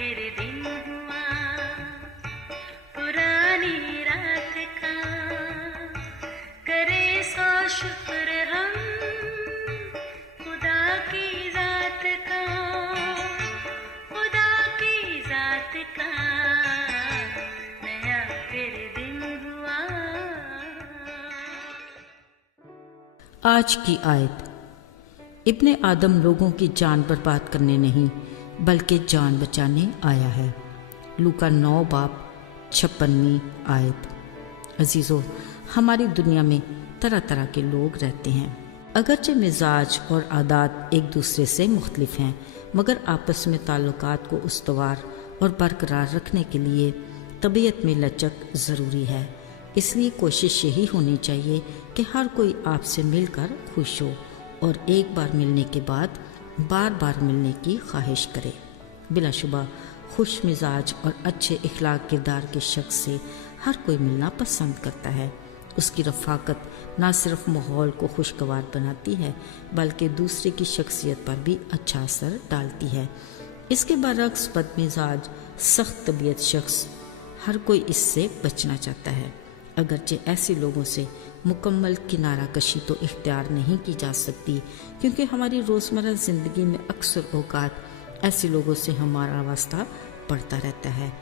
फिर दिन हुआ पुरानी रात का, करे सो शुक्र हम खुदा की जात का, खुदा की जात का नया फिर दिन हुआ। आज की आयत इब्ने आदम लोगों की जान बर्बाद करने नहीं बल्कि जान बचाने आया है। लूका 9 बाब 56वीं आयत। अजीज़ों, हमारी दुनिया में तरह तरह के लोग रहते हैं। अगरचे मिजाज और आदात एक दूसरे से मुख्तलिफ हैं, मगर आपस में ताल्लुकात को उस्तवार और बरकरार रखने के लिए तबीयत में लचक ज़रूरी है। इसलिए कोशिश यही होनी चाहिए कि हर कोई आपसे मिलकर खुश हो और एक बार मिलने के बाद बार बार मिलने की ख्वाहिश करे। बिलाशुबा खुश मिजाज और अच्छे इखलाक किरदार के शख्स से हर कोई मिलना पसंद करता है। उसकी रफ़ाकत न सिर्फ माहौल को खुशगवार बनाती है बल्कि दूसरे की शख्सियत पर भी अच्छा असर डालती है। इसके बरअक्स बदमिजाज सख्त तबीयत शख्स हर कोई इससे बचना चाहता है। अगरचे ऐसे लोगों से मुकम्मल किनारा कशी तो इख्तियार नहीं की जा सकती, क्योंकि हमारी रोज़मर्रा ज़िंदगी में अक्सर औक़ात ऐसे लोगों से हमारा वास्ता पड़ता रहता है।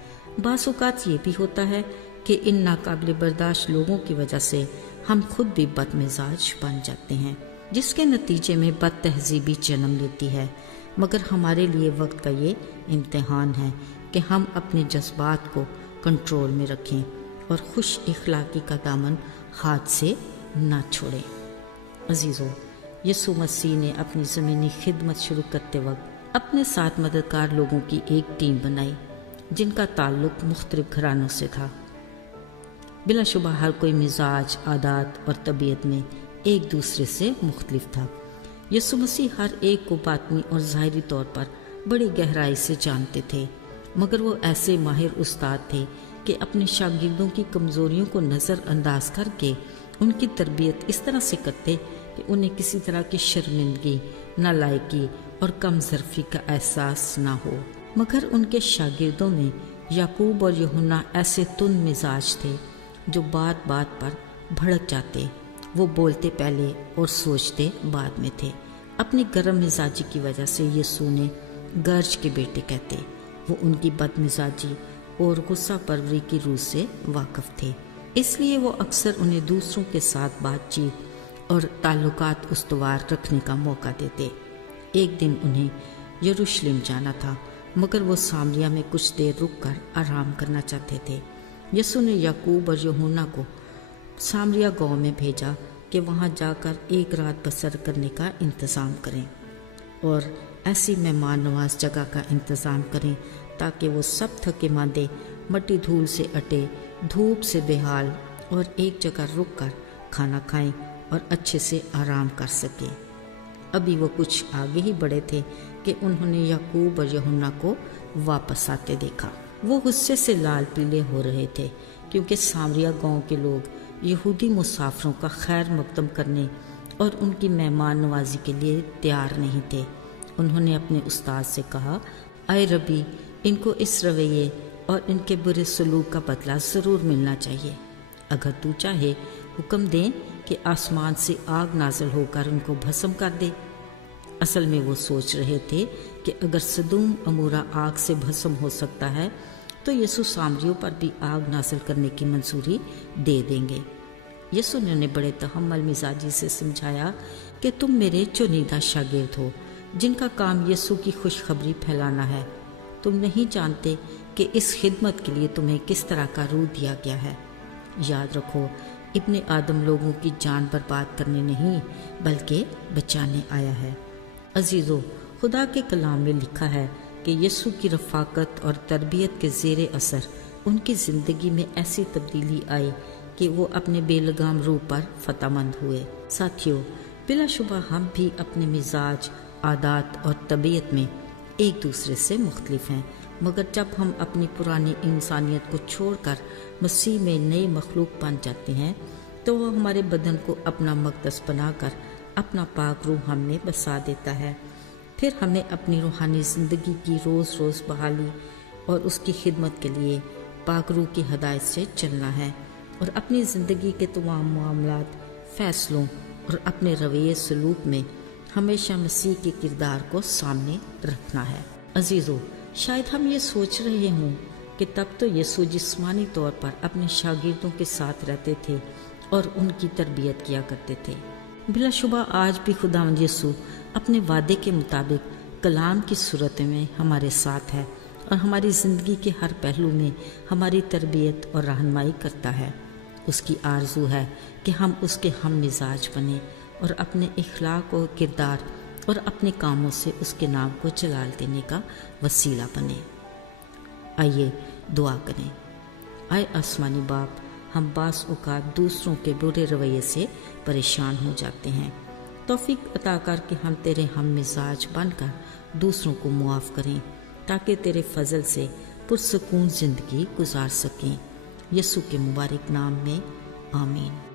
बाज़ औक़ात ये भी होता है कि इन नाकाबिल बर्दाश्त लोगों की वजह से हम खुद भी बदमिजाज बन जाते हैं, जिसके नतीजे में बद तहज़ीबी जन्म लेती है। मगर हमारे लिए वक्त का ये इम्तिहान है कि हम अपने जज्बात को कंट्रोल में रखें और खुश इखलाकी का दामन हाथ से ना छोड़ें। अजीज़ों, यीशु मसीह ने अपनी ज़मीनी खिदमत शुरू करते वक्त अपने साथ मददगार लोगों की एक टीम बनाई जिनका ताल्लुक़ मुख्तलिफ घरानों से था। बिलाशुबा हर कोई मिजाज, आदात और तबीयत में एक दूसरे से मुख्तलिफ था। यीशु मसीह हर एक को बातनी और ज़ाहिरी तौर पर बड़ी गहराई से जानते थे, मगर वो ऐसे माहिर उस्ताद थे कि अपने शागिर्दों की कमज़ोरियों को नज़रअंदाज करके उनकी तरबियत इस तरह से करते कि उन्हें किसी तरह की शर्मिंदगी, नालायकी और कम ज़र्फ़ी का एहसास ना हो। मगर उनके शागिर्दों में याकूब और यूहन्ना ऐसे तुंद मिजाज थे जो बात बात पर भड़क जाते। वो बोलते पहले और सोचते बाद में थे। अपनी गर्म मिजाजी की वजह से यीशु ने गर्ज के बेटे कहते। वो उनकी बदमिजाजी और गुस्सा परवरी की रूह से वाकिफ थे, इसलिए वो अक्सर उन्हें दूसरों के साथ बातचीत और ताल्लुकात उस्तवार रखने का मौका देते। एक दिन उन्हें यरूशलेम जाना था, मगर वो सामरिया में कुछ देर रुककर आराम करना चाहते थे। यीशु ने याकूब और यूहन्ना को सामरिया गांव में भेजा कि वहां जाकर एक रात बसर करने का इंतज़ाम करें और ऐसी मेहमान नवाज जगह का इंतज़ाम करें ताकि वो सब थके मांदे, मट्टी धूल से अटे, धूप से बेहाल और एक जगह रुक कर खाना खाएं और अच्छे से आराम कर सकें। अभी वो कुछ आगे ही बढ़े थे कि उन्होंने याकूब और यूहन्ना को वापस आते देखा। वो गुस्से से लाल पीले हो रहे थे क्योंकि सामरिया गांव के लोग यहूदी मुसाफिरों का खैर मकदम करने और उनकी मेहमान नवाजी के लिए तैयार नहीं थे। उन्होंने अपने उस्ताद से कहा, आए रबी, इनको इस रवैये और इनके बुरे सलूक का बदला ज़रूर मिलना चाहिए। अगर तू चाहे हुक्म दें कि आसमान से आग नाज़िल होकर उनको भस्म कर दे। असल में वो सोच रहे थे कि अगर सदूम अमूरा आग से भस्म हो सकता है तो यीशु सामरियों पर भी आग नाज़िल करने की मंजूरी दे देंगे। यीशु ने उन्हें बड़े तहम्मुल मिजाजी से समझाया कि तुम मेरे चुनिंदा शागिर्द हो जिनका काम यीशु की खुशखबरी फैलाना है। तुम नहीं जानते कि इस खिदमत के लिए तुम्हें किस तरह का रूह दिया गया है। याद रखो, इब्ने आदम लोगों की जान बर्बाद करने नहीं बल्कि बचाने आया है। अजीज़ों, खुदा के कलाम में लिखा है कि यीशु की रफ़ाकत और तरबियत के ज़ेरे असर उनकी ज़िंदगी में ऐसी तब्दीली आई कि वो अपने बेलगाम रूह पर फतहमंद हुए। साथियों, बिलाशुबा हम भी अपने मिजाज, आदात और तबीयत में एक दूसरे से मुख्तलिफ हैं, मगर जब हम अपनी पुरानी इंसानियत को छोड़कर मसीह में नई मखलूक बन जाते हैं तो वह हमारे बदन को अपना मक़दस बनाकर अपना पाक रूह हम में बसा देता है। फिर हमें अपनी रूहानी ज़िंदगी की रोज़ रोज़ बहाली اور اس کی خدمت کے لیے پاک روح کی ہدایت سے چلنا ہے اور اپنی زندگی کے تمام معاملات، فیصلوں اور اپنے رویے سلوک میں ہمیشہ مسیح کے کردار کو سامنے رکھنا ہے۔ عزیزو، شاید ہم یہ سوچ رہے ہوں کہ تب تو یسوع جسمانی طور پر اپنے شاگردوں کے ساتھ رہتے تھے اور ان کی تربیت کیا کرتے تھے۔ بلا شبہ آج بھی خداوند یسوع اپنے وعدے کے مطابق کلام کی صورت میں ہمارے ساتھ ہے اور ہماری زندگی کے ہر پہلو میں ہماری تربیت اور رہنمائی کرتا ہے۔ اس کی آرزو ہے کہ ہم اس کے ہم مزاج بنیں اور اپنے اخلاق و کردار اور اپنے کاموں سے اس کے نام کو جلال دینے کا وسیلہ بنے۔ آئیے دعا کریں۔ اے آسمانی باپ، ہم بعض اوقات دوسروں کے برے رویے سے پریشان ہو جاتے ہیں۔ توفیق عطا کر کے ہم تیرے ہم مزاج بن کر دوسروں کو معاف کریں تاکہ تیرے فضل سے پرسکون زندگی گزار سکیں۔ یسوع کے مبارک نام میں آمین۔